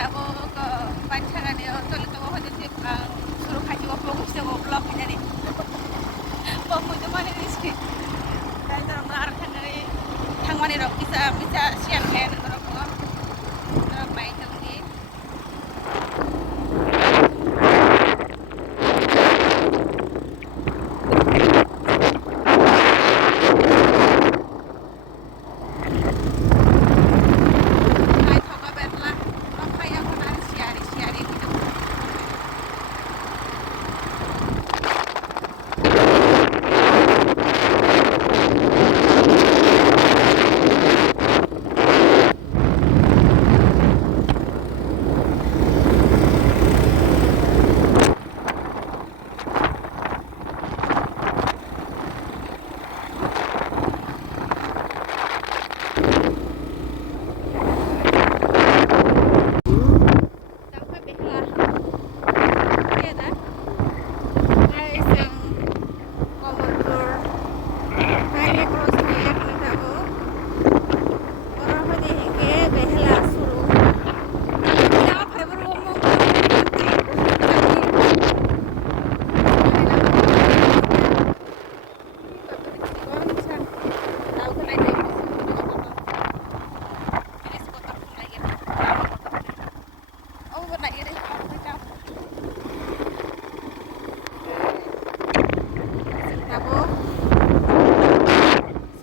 Tabo ke pancangan dia tol to ho je suruh haji wa pro se go blog ni bo mo de mane ni si dai tar mar khan ni thang mane rok bisa sian len rok ko rok bai tang ni ai thoka betla rok pai aku nan siari gitu sampai behla ya dah guys yang komodor hai cross ni ek na tabo orang ho de ke behla suru na fiber mo oh benar ini tabo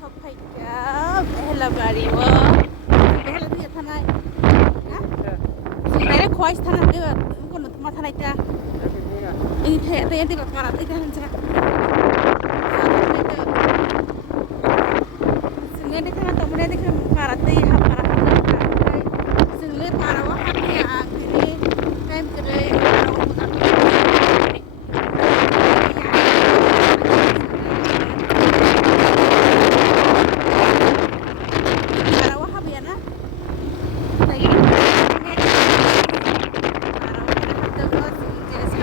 sampai ke behla bari wo behla dia thanai ha singare khois thana de ko no tuma thanai ta ini the te te para te kan sa singare de kana tomre de kan para te ha para singare para wa ha ya kini time kere para wa muda para wa ha ya na tai para wa ha de ko singare sa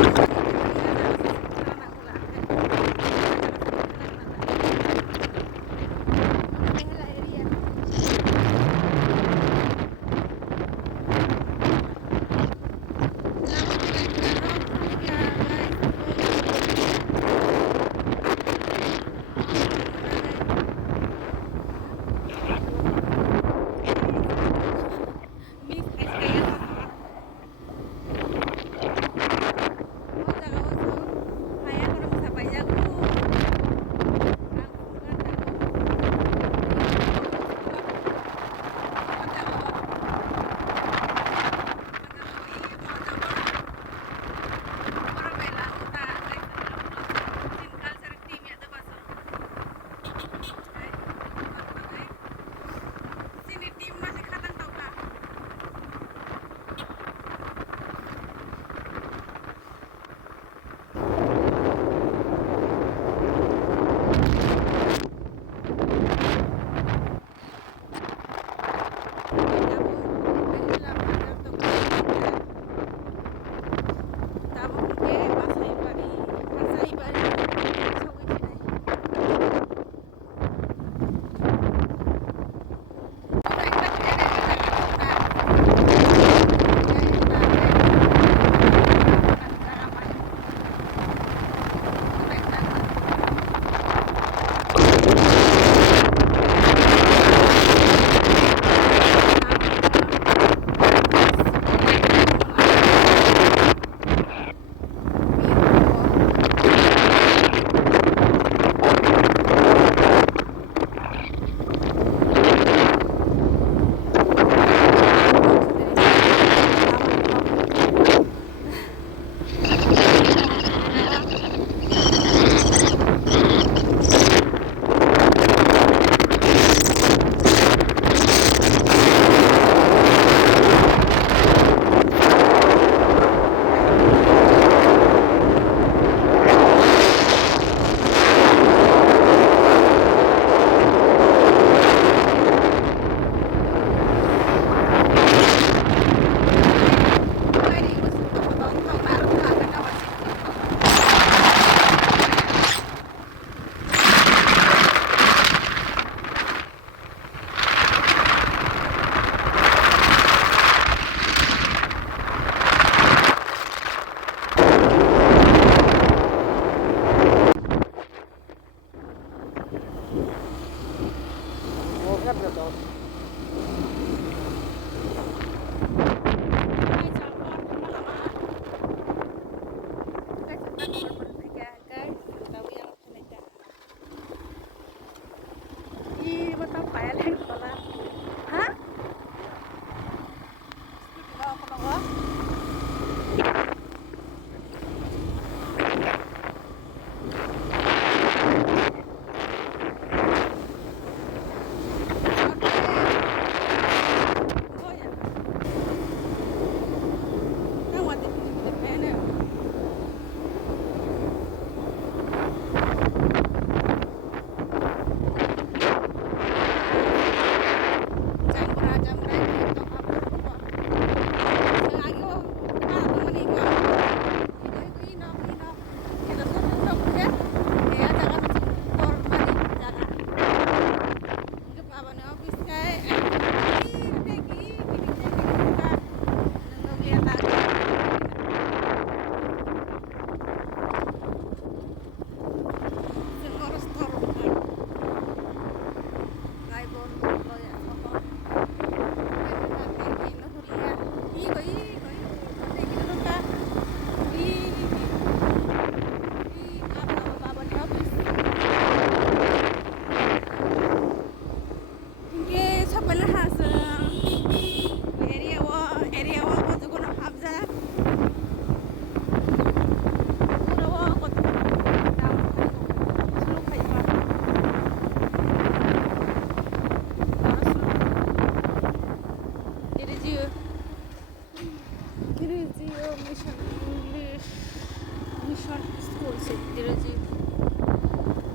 বইছে দিরজি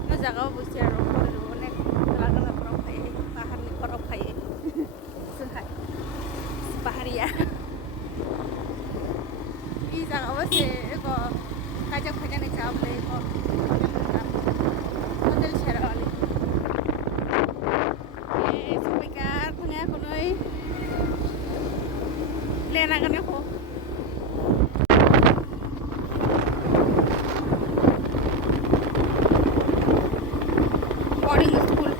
না জায়গাও বইছে আর অনেক লাগানো করা খাই পাহাড়ি করা খাই जोंहा পাহাড়িয়া 이 জায়গা বসে এগো কাজে খাজানে চাবলে এগো হোটেল ছেড়াওয়ালি সবাইকার ফোনে কোনোই লেনাগানে হো boarding school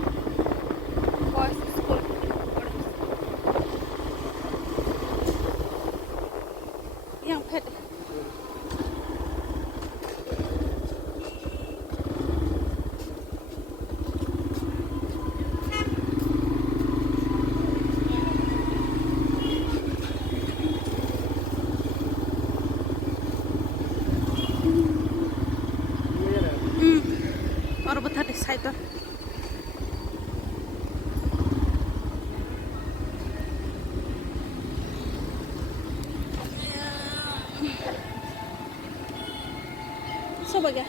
boys school yang pet और बता दे cycle coba ya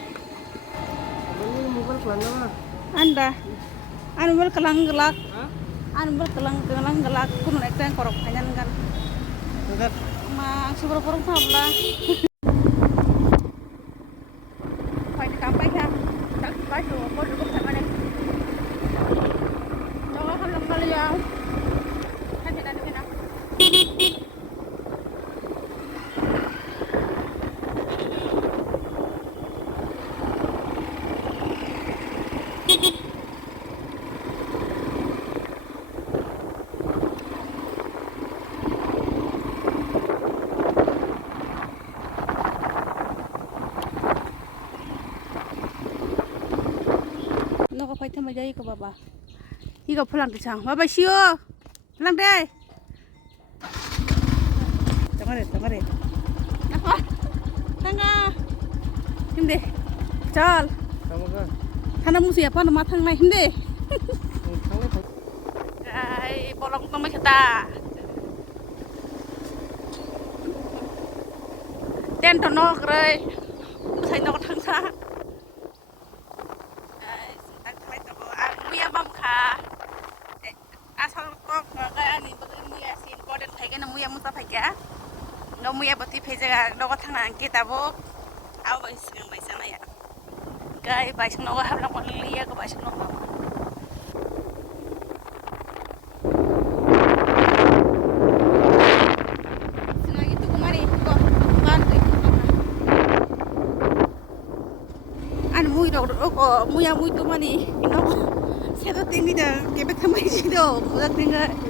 anda anu kelang gelak anu kelang gelak kuno naik tang korok kanyan kan mak super korok sabla phải kampai ka tak pai do ko do ka mane do ka lam kali ya kan kita ni na nó có phải thêm mấy giây của bà đi gặp phlang thì chẳng bà siêu phlang đây tengah deh apa tengah hindi chal thana musi apa nama thang nai hindi ai bolong tong mai chata ten to nok rồi sai nok thang sa asal kok nggak ani begini ya sih korden kayak gini muya musta pakai nggak muya berarti pejaga nggak tangan kita bu awas yang baik sana ya gay baik sana nggak harus lakukan liya ke baik sana senang itu kemari kok kan anu muya dok kok muya muya itu mani saya tuh tinggi dah kebet sama isi dok udah tinggal